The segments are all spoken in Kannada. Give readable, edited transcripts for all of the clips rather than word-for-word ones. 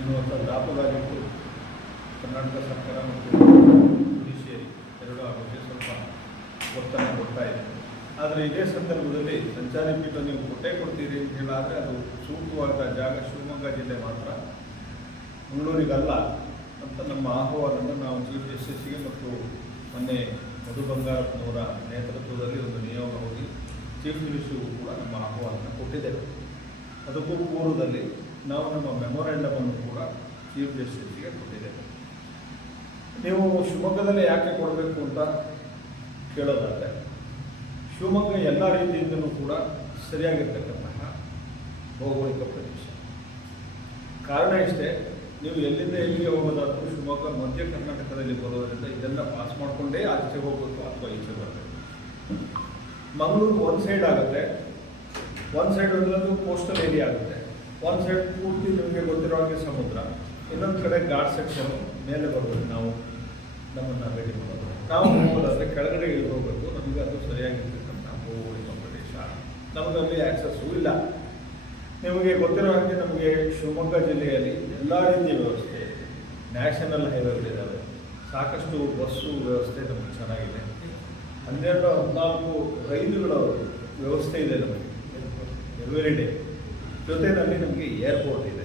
ಎನ್ನುವಂಥ ದಾಪುಗಾರಿಗೂ ಕರ್ನಾಟಕ ಸರ್ಕಾರ ಮತ್ತು ಜುಡಿಷಿಯರಿ ಎರಡೂ ಆ ಬಗ್ಗೆ ಸ್ವಲ್ಪ ಒತ್ತಡ ಕೊಡ್ತಾ ಇದೆ. ಆದರೆ ಇದೇ ಸಂದರ್ಭದಲ್ಲಿ ಸಂಚಾರಿ ಪೀಠ ನೀವು ಕೊಡ್ತೀರಿ ಅಂತ ಹೇಳಾದರೆ ಅದು ಸೂಕ್ತವಾದ ಜಾಗ ಶಿವಮೊಗ್ಗ ಜಿಲ್ಲೆ ಮಾತ್ರ, ಮಂಗಳೂರಿಗಲ್ಲ ಅಂತ ನಮ್ಮ ಆಹ್ವಾನವನ್ನು ನಾವು ಚೀಫ್ ಜಸ್ಟಿಸ್ಗೆ ಮತ್ತು ಮೊನ್ನೆ ಮಧು ಬಂಗಾರಪ್ಪನವರ ನೇತೃತ್ವದಲ್ಲಿ ಒಂದು ನಿಯೋಗ ಹೋಗಿ ಚೀಫ್ ಮಿನಿಸ್ಟರ್ಗೂ ಕೂಡ ನಮ್ಮ ಆಹ್ವಾನ ಕೊಟ್ಟಿದ್ದೇವೆ. ಅದಕ್ಕೂ ಪೂರ್ವದಲ್ಲಿ ನಾವು ನಮ್ಮ ಮೆಮೊರೆಂಡಮನ್ನು ಕೂಡ ಚೀಫ್ ಜಸ್ಟಿಸ್ಗೆ ಕೊಟ್ಟಿದ್ದೇವೆ. ನೀವು ಶಿವಮೊಗ್ಗದಲ್ಲಿ ಯಾಕೆ ಕೊಡಬೇಕು ಅಂತ ಕೇಳೋದಾದರೆ, ಶಿವಮೊಗ್ಗ ಎಲ್ಲ ರೀತಿಯಿಂದಲೂ ಕೂಡ ಸರಿಯಾಗಿರ್ತಕ್ಕಂತಹ ಭೌಗೋಳಿಕ ಪ್ರದೇಶ. ಕಾರಣ ಇಷ್ಟೇ, ನೀವು ಎಲ್ಲಿಂದ ಎಲ್ಲಿಗೆ ಹೋಗೋದಾದರೂ ಶಿವಮೊಗ್ಗ ಮಧ್ಯ ಕರ್ನಾಟಕದಲ್ಲಿ ಬರೋದರಿಂದ ಇದೆಲ್ಲ ಪಾಸ್ ಮಾಡಿಕೊಂಡೇ ಆಚೆ ಹೋಗಬೇಕು ಅಥವಾ ಈಚೆ ಬರಬೇಕು. ಮಂಗಳೂರು ಒಂದು ಸೈಡ್ ಆಗುತ್ತೆ, ಒಂದು ಸೈಡ್ ಅನ್ನೋದು ಕೋಸ್ಟಲ್ ಏರಿಯಾ ಆಗುತ್ತೆ, ಒಂದು ಸೈಡ್ ಪೂರ್ತಿ ನಿಮಗೆ ಗೊತ್ತಿರೋ ಹಾಗೆ ಸಮುದ್ರ, ಇನ್ನೊಂದು ಕಡೆ ಘಾಟ್ ಸೆಕ್ಷನ್ ಮೇಲೆ ಬರ್ಬೋದು. ನಾವು ನಮ್ಮನ್ನು ಭೇಟಿ ಮಾಡೋದು, ನಾವು ಹೋಗೋದಾದರೆ ಕೆಳಗಡೆ ಇಳಿ ಹೋಗಬೇಕು. ನಮಗೆ ಅದು ಸರಿಯಾಗಿರ್ತಕ್ಕಂಥ ಭೌಗೋಳಿಕ ಪ್ರದೇಶ, ನಮಗಲ್ಲಿ ಆ್ಯಕ್ಸಸ್ಸು ಇಲ್ಲ. ನಿಮಗೆ ಗೊತ್ತಿರೋ ಹಾಗೆ ನಮಗೆ ಶಿವಮೊಗ್ಗ ಜಿಲ್ಲೆಯಲ್ಲಿ ಎಲ್ಲ ರೀತಿಯ ವ್ಯವಸ್ಥೆ, ನ್ಯಾಷನಲ್ ಹೈವೇಗಳಿದ್ದಾವೆ, ಸಾಕಷ್ಟು ಬಸ್ಸು ವ್ಯವಸ್ಥೆ ನಮಗೆ ಚೆನ್ನಾಗಿದೆ, 12-14 ರೈಲುಗಳ ವ್ಯವಸ್ಥೆ ಇದೆ ನಮಗೆ ಎವ್ರಿ ಡೇ. ಜೊತೆಯಲ್ಲಿ ನಮಗೆ ಏರ್ಪೋರ್ಟ್ ಇದೆ.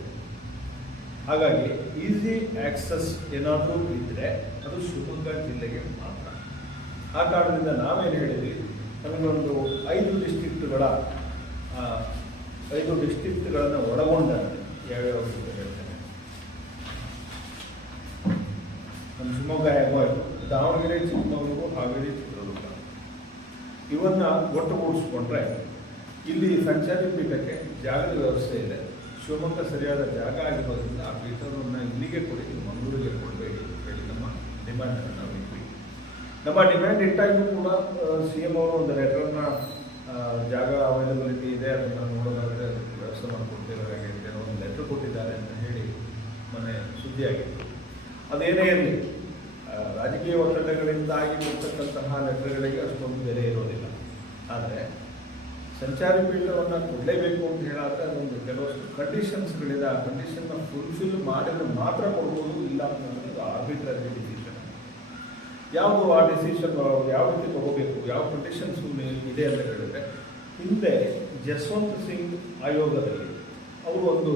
ಹಾಗಾಗಿ ಈಸಿ ಆ್ಯಕ್ಸಸ್ ಏನಾದರೂ ಇದ್ದರೆ ಅದು ಶಿವಮೊಗ್ಗ ಜಿಲ್ಲೆಗೆ ಮಾತ್ರ. ಆ ಕಾರಣದಿಂದ ನಾವೇನು ಹೇಳಿದ್ವಿ, ನಮಗೊಂದು 5 ಡಿಸ್ಟ್ರಿಕ್ಟ್ಗಳನ್ನು ಒಳಗೊಂಡಂತೆ ಯಾವ್ಯಾವ ಹೇಳ್ತೇನೆ. ನಮ್ಮ ಶಿವಮೊಗ್ಗ ಹೇಗೋ ಆಯಿತು, ದಾವಣಗೆರೆ, ಚಿಕ್ಕಮಗಳೂರು, ಹಾವೇರಿ, ಚಿತ್ರದುರ್ಗ ಇವನ್ನು ಒಟ್ಟುಗೂಡಿಸ್ಕೊಂಡ್ರೆ ಇಲ್ಲಿ ಸಂಚಾರಿ ಪೀಠಕ್ಕೆ ಜಾಗದ ವ್ಯವಸ್ಥೆ ಇದೆ. ಶಿವಮೊಗ್ಗ ಸರಿಯಾದ ಜಾಗ ಆಗಿರೋದ್ರಿಂದ ಆ ಪೀಠವನ್ನು ಇಲ್ಲಿಗೆ ಕೊಡಿ, ಮಂಗಳೂರಿಗೆ ಕೊಡಬೇಡಿ ಅಂತ ಹೇಳಿ ನಮ್ಮ ಡಿಮ್ಯಾಂಡನ್ನು ನಾವು ಇಟ್ವಿ. ನಮ್ಮ ಡಿಮ್ಯಾಂಡ್ ಇಟ್ಟಾಗೂ ಕೂಡ CM ಅವರು ಒಂದು ಲೆಟರನ್ನು ಜಾಗ ಅವೈಲಬಿಲಿಟಿ ಇದೆ, ಅದನ್ನು ನೋಡೋದಾದರೆ ಅದಕ್ಕೆ ವ್ಯವಸ್ಥೆ ಮಾಡಿಕೊಡ್ತಿದ್ದಾರೆ ಅಂತ ಒಂದು ಲೆಟ್ರ್ ಕೊಟ್ಟಿದ್ದಾರೆ ಅಂತ ಹೇಳಿ ಮೊನ್ನೆ ಸುದ್ದಿಯಾಗಿತ್ತು. ಅದೇನೇ ಇರಲಿ, ರಾಜಕೀಯ ಒತ್ತಡಗಳಿಂದಾಗಿ ಕೊಡ್ತಕ್ಕಂತಹ ಲೆಟರ್ಗಳಿಗೆ ಅಷ್ಟೊಂದು ಬೆಲೆ ಇರೋದಿಲ್ಲ. ಆದರೆ ಸಂಚಾರಿ ಪೀಠವನ್ನು ಕೊಡಲೇಬೇಕು ಅಂತ ಹೇಳಾದರೆ ಅದೊಂದು ಕೆಲವಷ್ಟು ಕಂಡೀಷನ್ಸ್ಗಳಿದೆ. ಆ ಕಂಡೀಷನ್ನ ಫುಲ್ಫಿಲ್ ಮಾಡಿದರೆ ಮಾತ್ರ ಕೊಡ್ಬೋದು, ಇಲ್ಲ ಅಂತಂದರೆ ಆರ್ಬಿಟ್ರರಿ ಡಿಸಿಷನ್. ಯಾವುದು ಆ ಡಿಸಿಷನ್ ಯಾವ ರೀತಿ ತಗೋಬೇಕು, ಯಾವ ಕಂಡೀಷನ್ಸ್ ಇದೆ ಅಂತ ಹೇಳಿದ್ರೆ, ಹಿಂದೆ ಜಸ್ವಂತ್ ಸಿಂಗ್ ಆಯೋಗದಲ್ಲಿ ಅವರು ಒಂದು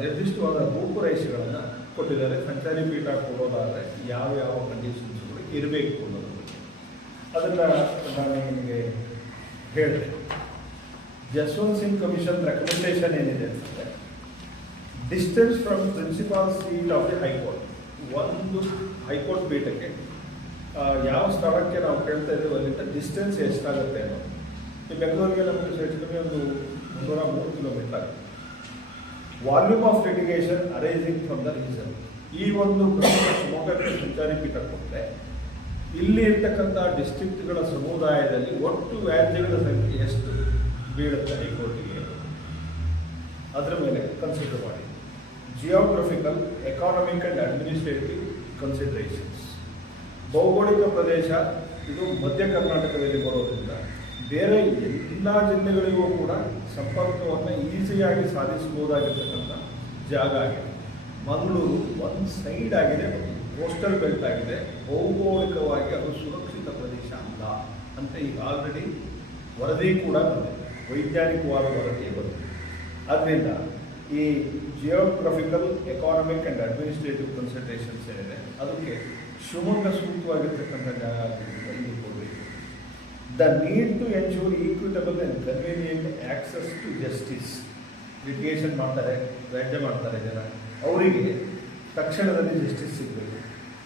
ನಿರ್ದಿಷ್ಟವಾದ ರೂಪುರೇಷೆಗಳನ್ನು ಕೊಟ್ಟಿದ್ದಾರೆ. ಸಂಚಾರಿ ಪೀಠ ಕೊಡೋದಾದರೆ ಯಾವ ಕಂಡೀಷನ್ಸ್ಗಳು ಇರಬೇಕು ಅನ್ನೋದ್ರ ಬಗ್ಗೆ ಅದನ್ನು ನಾನು ನಿಮಗೆ ಹೇಳಿದೆ. ಜಸ್ವಂತ್ ಸಿಂಗ್ ಕಮಿಷನ್ ರೆಕಮೆಂಡೇಶನ್ ಏನಿದೆ ಅಂತಂದರೆ, distance from principal seat of the high court. ಒಂದು ಹೈಕೋರ್ಟ್ ಪೀಠಕ್ಕೆ ಯಾವ ಸ್ಥಳಕ್ಕೆ ನಾವು ಕೇಳ್ತಾ ಇದ್ದೀವಿ ಅಲ್ಲಿಂದ ಡಿಸ್ಟೆನ್ಸ್ ಎಷ್ಟಾಗುತ್ತೆ ಅನ್ನೋದು. ಈ ಬೆಂಗಳೂರಿಗೆ ನಮಗೆ ಹೆಚ್ಚು ಕಮ್ಮಿ ಒಂದು 303 ಕಿಲೋಮೀಟರ್ ಆಗುತ್ತೆ. Volume of litigation arising from the reason. ಈ ಒಂದು ಶಿವಮೊಗ್ಗಕ್ಕೆ ಸಂಚಾರಿ ಪೀಠ ಕೊಟ್ಟರೆ ಇಲ್ಲಿ ಇರ್ತಕ್ಕಂಥ ಡಿಸ್ಟ್ರಿಕ್ಟ್ಗಳ ಸಮುದಾಯದಲ್ಲಿ ಒಟ್ಟು ವ್ಯಾಜ್ಯಗಳ ಸಂಖ್ಯೆ ಎಷ್ಟು ಬೀಳುತ್ತೆ ಹೈಕೋರ್ಟಿಗೆ, ಅದರ ಮೇಲೆ ಕನ್ಸಿಡರ್ ಮಾಡಿ. Geographical, economic and administrative considerations. ಭೌಗೋಳಿಕ ಪ್ರದೇಶ ಇದು ಮಧ್ಯ ಕರ್ನಾಟಕದಲ್ಲಿ ಬರೋದ್ರಿಂದ ಬೇರೆ ಎಲ್ಲ ಜಿಲ್ಲೆಗಳಿಗೂ ಕೂಡ ಸಂಪರ್ಕವನ್ನು ಈಸಿಯಾಗಿ ಸಾಧಿಸಬಹುದಾಗಿರ್ತಕ್ಕಂಥ ಜಾಗ ಆಗಿದೆ. ಮಂಗಳೂರು ಒಂದು ಸೈಡ್ ಆಗಿದೆ, ಕೋಸ್ಟಲ್ ಬೆಲ್ಟ್ ಆಗಿದೆ, ಭೌಗೋಳಿಕವಾಗಿ ಅದು ಸುರಕ್ಷಿತ ಪ್ರದೇಶ ಅಲ್ಲ ಅಂತ ಈಗ ಆಲ್ರೆಡಿ ವರದಿ ಕೂಡ ಬಂದಿದೆ, ವೈಜ್ಞಾನಿಕವಾದ ವರದಿ ಬಂದಿದೆ. ಆದ್ದರಿಂದ ಈ geographical, economic and administrative considerations ಏನಿದೆ ಅದಕ್ಕೆ ಶಿವಮೊಗ್ಗ ಸೂಕ್ತವಾಗಿರ್ತಕ್ಕಂಥ ಜಾಗ ಆಗಿದ್ದರಿಂದ ಇಲ್ಲಿ ಕೊಡಬೇಕು. The need to ensure equitable and convenient access to justice. Litigation ಮಾಡ್ತಾರೆ, ವ್ಯಾಜ್ಯ ಮಾಡ್ತಾರೆ ಜನ, ಅವರಿಗೆ ತಕ್ಷಣದಲ್ಲಿ ಜಸ್ಟಿಸ್ ಸಿಗಬೇಕು.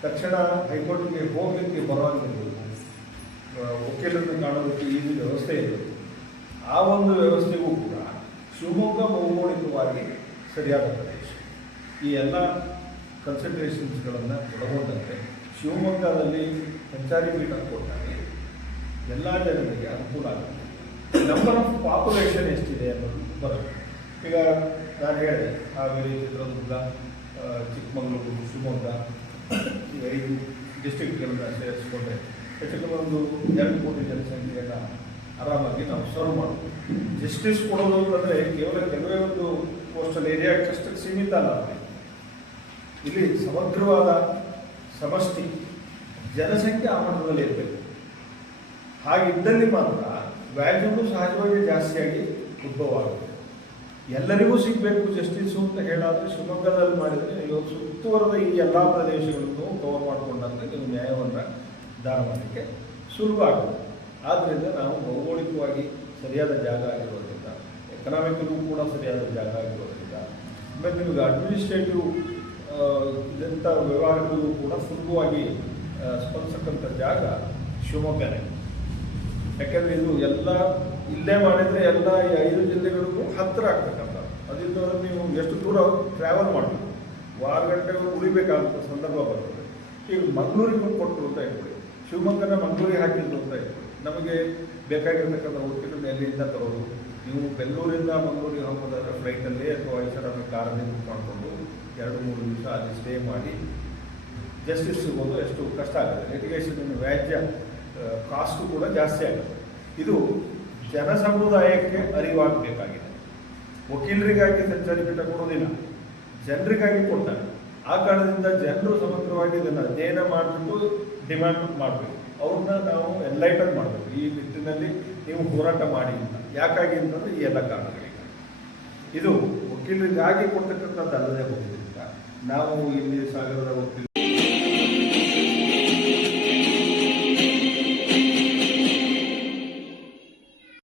ತಕ್ಷಣ ಹೈಕೋರ್ಟ್ಗೆ ಹೋಗಲಿಕ್ಕೆ ಬರೋಂಗಿರ್ಬೇಕು, ವಕೀಲರನ್ನು ಕಾಣೋದಕ್ಕೆ ಈಸಿ ವ್ಯವಸ್ಥೆ ಇರಬೇಕು. ಆ ಒಂದು ವ್ಯವಸ್ಥೆಗೂ ಕೂಡ ಶಿವಮೊಗ್ಗ ಭೌಗೋಳಿಕವಾಗಿ ಸರಿಯಾದ ಪ್ರದೇಶ. ಈ ಎಲ್ಲ ಕನ್ಸಿಡರೇಷನ್ಸ್ಗಳನ್ನು ಒಳಗೊಂಡಂತೆ ಶಿವಮೊಗ್ಗದಲ್ಲಿ ಸಂಚಾರಿ ಪೀಠ ಕೊಟ್ಟಾಗ ಎಲ್ಲ ಜನರಿಗೆ ಅನುಕೂಲ ಆಗುತ್ತೆ. ನಂಬರ್ ಆಫ್ ಪಾಪ್ಯುಲೇಷನ್ ಎಷ್ಟಿದೆ ಅನ್ನೋದು ಬರುತ್ತೆ. ಈಗ ನಾನು ಹೇಳಿದೆ, ಹಾವೇರಿ, ಚಿತ್ರದುರ್ಗ, ಚಿಕ್ಕಮಗಳೂರು, ಶಿವಮೊಗ್ಗ ಈ 5 ಡಿಸ್ಟ್ರಿಕ್ಟ್ಗಳನ್ನು ಸೇರಿಸ್ಕೊಂಡ್ರೆ ಹೆಚ್ಚು ಒಂದು 2 ಕೋಟಿ ಜನಸಂಖ್ಯೆಯನ್ನು ಆರಾಮಾಗಿ ನಾವು ಸರ್ವ್ ಮಾಡ್ಬೋದು. ಜಸ್ಟಿಸ್ ಕೊಡೋದು ಅಂದರೆ ಕೇವಲ ಕೆಲವೇ ಒಂದು ಕೋಸ್ಟಲ್ ಏರಿಯಾಕ್ಕಷ್ಟಕ್ಕೆ ಸೀಮಿತ ಅಲ್ಲ. ಇಲ್ಲಿ ಸಮಗ್ರವಾದ ಸಮಷ್ಟಿ ಜನಸಂಖ್ಯೆ ಆ ಮಟ್ಟದಲ್ಲಿ ಇರಬೇಕು. ಹಾಗಿದ್ದಲ್ಲಿ ಮಾತ್ರ ವ್ಯಾಲ್ಯೂನು ಸಹಜವಾಗಿ ಜಾಸ್ತಿಯಾಗಿ ಉದ್ಭವ ಆಗುತ್ತೆ. ಎಲ್ಲರಿಗೂ ಸಿಗಬೇಕು ಜಸ್ಟಿಸು ಅಂತ ಹೇಳಾದರೆ ಶಿವಮೊಗ್ಗದಲ್ಲಿ ಮಾಡಿದರೆ ನೀವು ಸುತ್ತುವರೆದ ಈ ಎಲ್ಲ ಪ್ರದೇಶಗಳನ್ನು ಕವರ್ ಮಾಡಿಕೊಂಡಂತೆ ನೀವು ನ್ಯಾಯವನ್ನು ದಾನ ಮಾಡಲಿಕ್ಕೆ ಸುಲಭ ಆಗುತ್ತೆ. ಆದ್ದರಿಂದ ನಾವು ಭೌಗೋಳಿಕವಾಗಿ ಸರಿಯಾದ ಜಾಗ ಆಗಿರೋದ್ರಿಂದ, ಎಕನಾಮಿಕಲ್ಲೂ ಕೂಡ ಸರಿಯಾದ ಜಾಗ ಆಗಿರೋದ್ರಿಂದ, ಆಮೇಲೆ ನಿಮಗೆ ಅಡ್ಮಿನಿಸ್ಟ್ರೇಟಿವ್ ಇದಂಥ ವ್ಯವಹಾರಗಳಿಗೂ ಕೂಡ ಸುಲಭವಾಗಿ ಸ್ಪಂದಿಸಕ್ಕಂಥ ಜಾಗ ಶಿವಮೊಗ್ಗನೇ. ಯಾಕೆಂದರೆ ಇದು ಎಲ್ಲ ಇಲ್ಲೇ ಮಾಡಿದರೆ ಎಲ್ಲ ಈ 5 ಜಿಲ್ಲೆಗಳಿಗೂ ಹತ್ತಿರ ಆಗ್ತಕ್ಕಂಥ, ಅದಿಲ್ಲದ್ರೆ ನೀವು ಎಷ್ಟು ದೂರ ಟ್ರಾವೆಲ್ ಮಾಡಬೇಕು, 6 ಗಂಟೆ ಉಳಿಬೇಕಾದಂಥ ಸಂದರ್ಭ ಬರ್ತದೆ. ಈಗ ಮಂಗಳೂರಿಗೂ ಕೊಟ್ಟರು ಅಂತ ಇಟ್ಕೊಳ್ಳಿ, ಶಿವಮೊಗ್ಗನ ಮಂಗಳೂರಿಗೆ ಹಾಕಿದ್ರು ಅಂತ ಇಟ್ಕೊಳ್ಳಿ, ನಮಗೆ ಬೇಕಾಗಿರ್ತಕ್ಕಂಥ ವಕೀಲರನ್ನ ಎಲ್ಲಿಂದ ತರೋದು? ನೀವು ಬೆಂಗಳೂರಿಂದ ಮಂಗಳೂರಿಗೆ ಹೋಗೋದಾದ್ರೆ ಫ್ಲೈಟಲ್ಲಿ ಅಥವಾ ಐಷಾರಾಮಿ ಕಾರಲ್ಲಿ ಬುಕ್ ಮಾಡಿಕೊಂಡು 2-3 ದಿವಸ ಅಲ್ಲಿ ಸ್ಟೇ ಮಾಡಿ ಜಸ್ಟಿಸ್ ಸಿಗೋದು ಎಷ್ಟು ಕಷ್ಟ ಆಗುತ್ತೆ. ಲಿಟಿಗೇಷನ್ ವ್ಯಾಜ್ಯ ಕಾಸ್ಟು ಕೂಡ ಜಾಸ್ತಿ ಆಗುತ್ತೆ. ಇದು ಜನ ಸಮುದಾಯಕ್ಕೆ ಅರಿವಾಗಬೇಕಾಗಿದೆ. ವಕೀಲರಿಗಾಗಿ ಸಂಚಾರಿ ಪೀಠ ಕೊಡೋದಿಲ್ಲ, ಜನರಿಗಾಗಿ ಕೊಡ್ತಾರೆ. ಆ ಕಾರಣದಿಂದ ಜನರು ಸಮಗ್ರವಾಗಿ ಇದನ್ನು ಅಧ್ಯಯನ ಮಾಡಿಬಿಟ್ಟು ಡಿಮ್ಯಾಂಡ್ ಮಾಡಬೇಕು. ಅವ್ರನ್ನ ನಾವು ಎನ್ಲೈಟನ್ ಮಾಡಬೇಕು. ಈ ನಿಟ್ಟಿನಲ್ಲಿ ನೀವು ಹೋರಾಟ ಮಾಡಿ ಅಂತ. ಯಾಕಾಗಿ ಅಂತಂದರೆ ಈ ಎಲ್ಲ ಕಾರಣಗಳಿಗೆ. ಇದು ವಕೀಲರಿಗಾಗಿ ಕೊಡ್ತಕ್ಕಂಥದ್ದು ಅಲ್ಲದೆ ಹೋಗಿದ್ದರಿಂದ ನಾವು ಇಲ್ಲಿ ಸಾಗರದ ವಕೀಲ